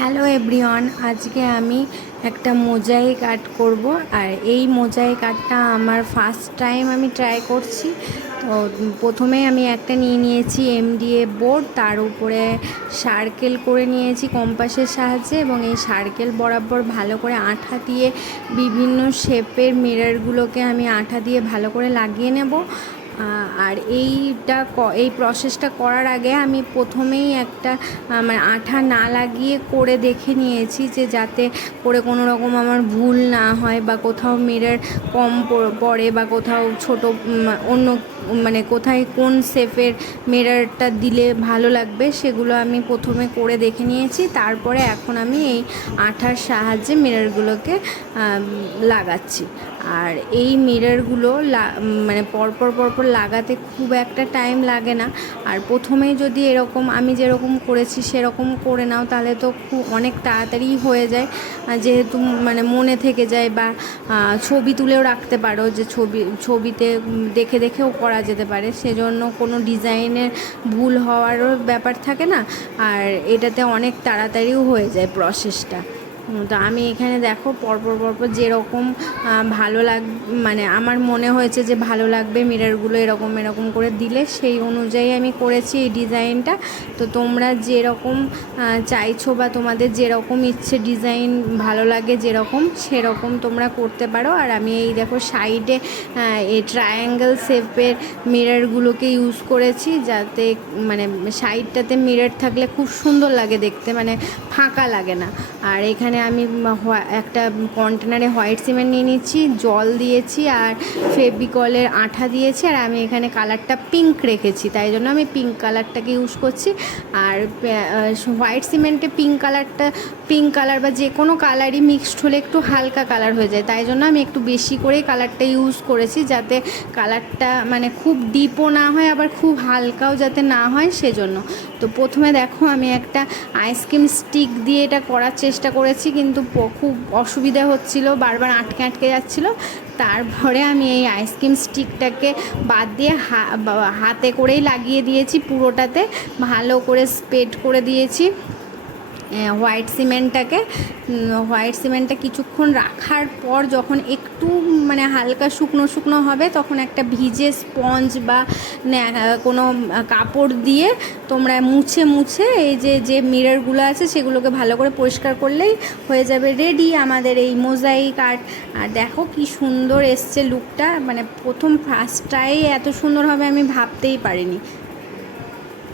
Hello everyone, আজকে আমি একটা মোজাইক আর্ট করব। আর এই মোজাইক আর্টটা আমার ফার্স্ট টাইম আমি ট্রাই করছি। তো প্রথমে আমি একটা নিয়ে নিয়েছি এমডিএ বোর্ড, তার উপরে সার্কেল করে নিয়েছি কম্পাসের সাহায্যে, এবং এই সার্কেল বরাবর ভালো করে আঠা দিয়ে বিভিন্ন শেপের মিররগুলোকে আমি আঠা দিয়ে ভালো করে লাগিয়ে নেব। আর এই প্রসেসটা করার আগে আমি প্রথমেই একটা মানে আঠা না লাগিয়ে করে দেখে নিয়েছি, যে যাতে করে কোনো রকম আমার ভুল না হয়, বা কোথাও মিরর কম পড়ে, বা কোথাও ছোট অন্য মানে কোথায় কোন শেপের মিররটা দিলে ভালো লাগবে সেগুলো আমি প্রথমে করে দেখে নিয়েছি। তারপরে এখন আমি এই আঠার সাহায্যে মিররগুলোকে লাগাচ্ছি। আর এই মিররগুলো মানে পরপর লাগাতে খুব একটা টাইম লাগে না। আর প্রথমেই যদি এরকম আমি যেরকম করেছি সেরকম করে নাও, তাহলে তো খুব অনেক তাড়াতাড়ি হয়ে যায়, যেহেতু মানে মনে থেকে যায়, বা ছবি তুলেও রাখতে পারো, যে ছবিতে দেখে দেখেও করা যেতে পারে, সেজন্য কোনো ডিজাইনের ভুল হওয়ারও ব্যাপার থাকে না। আর এটাতে অনেক তাড়াতাড়িও হয়ে যায় প্রসেসটা। তো আমি এখানে দেখো পরপর যেরকম ভালো মানে আমার মনে হয়েছে যে ভালো লাগবে মিররগুলো এরকম করে দিলে, সেই অনুযায়ী আমি করেছি এই ডিজাইনটা। তো তোমরা যেরকম চাইছো, বা তোমাদের যেরকম ইচ্ছে ডিজাইন ভালো লাগে যেরকম, সেরকম তোমরা করতে পারো। আর আমি এই দেখো সাইডে এই ট্রায়াঙ্গেল শেপের মিররগুলোকে ইউজ করেছি, যাতে মানে সাইডটাতে মিরর থাকলে খুব সুন্দর লাগে দেখতে, মানে ফাঁকা লাগে না। আর এখানে আমি একটা কন্টেনারে হোয়াইট সিমেন্ট নিয়ে নিচ্ছি, জল দিয়েছি, আর ফেভিকলের আঠা দিয়েছি। আর আমি এখানে কালারটা পিঙ্ক রেখেছি, তাই জন্য আমি পিঙ্ক কালারটাকে ইউজ করছি। আর হোয়াইট সিমেন্টে পিঙ্ক কালার বা যে কোনো কালারই মিক্সড হলে একটু হালকা কালার হয়ে যায়, তাই জন্য আমি একটু বেশি করেই কালারটা ইউজ করেছি, যাতে কালারটা মানে খুব ডিপও না হয়, আবার খুব হালকাও যাতে না হয়, সেজন্য। তো প্রথমে দেখো আমি একটা আইসক্রিম স্টিক দিয়ে এটা করার চেষ্টা করেছি, কিন্তু খুব অসুবিধা হচ্ছিল, বারবার আটকে যাচ্ছিলো। তারপরে আমি এই আইসক্রিম স্টিকটাকে বাদ দিয়ে হাতে করেই লাগিয়ে দিয়েছি, পুরোটাতে ভালো করে স্প্রেড করে দিয়েছি হোয়াইট সিমেন্টটা কিছুক্ষণ রাখার পর যখন একটু মানে হালকা শুকনো হবে, তখন একটা ভিজে স্পঞ্জ বা কোনো কাপড় দিয়ে তোমরা মুছে এই যে মিররগুলো আছে সেগুলোকে ভালো করে পরিষ্কার করলেই হয়ে যাবে রেডি আমাদের এই মোজাইক আর্ট। আর দেখো কি সুন্দর এসছে লুকটা, মানে ফার্স্ট ট্রাই এত সুন্দর হবে আমি ভাবতেই পারিনি।